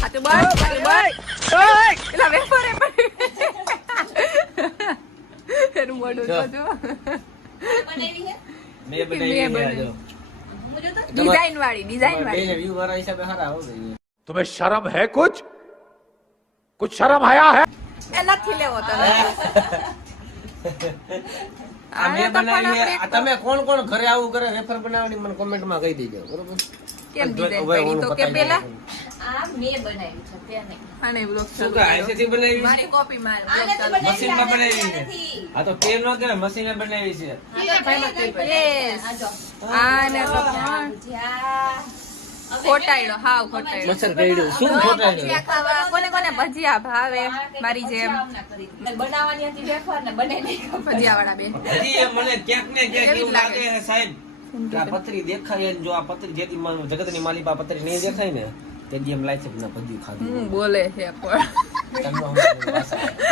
આ તો બસ પેલા વેફર એ પડી એનું મોઢું તો જો મેં બનાવી જો ડિઝાઇન વાળી બે વ્યૂ વાળા હિસાબે હારા હો ગઈ तुम्हें शर्म है कुछ शर्म आया है એ નથી લેવો તને આ મેં બનાવી છે. આ તમે કોણ કોણ ઘરે આવું કરે વેફર બનાવવાની મને કોમેન્ટ માં કહી દેજો બરોબર કેમ ડિઝાઇન પડી તો કે પેલા આ મેં બનાવી છે તેને આને બ્લોગ શું કે આઈસીથી બનાવી મારી કોપી માર આને તો બનાવી મશીનમાં બનાવી છે. નથી આ તો તેલ નો કે મશીને બનાવી છે યસ આ જો આને તો પણ ખોટાયડો હાવ ખોટાયડો મચ્છર કઈડ્યું શું ખોટાડ્યું ભજીયા ખાવા કોને કોને ભજીયા ભાવે મારી જેમ બનાવવાની હતી વેફર ને બનાવી ભજીયા વાળા બેન હજી એ મને ક્યાંક ને ક્યાંક કેવી એવું લાગે? લાગે છે સાહેબ કે આ પતરી દેખાય ને જો આ પતરી જેથી જગતની માલિકા પતરી નહીં દેખાય ને તે દી એમ લાગે છે કે ના ભજીયું ખાધું હું બોલે છે પણ તમને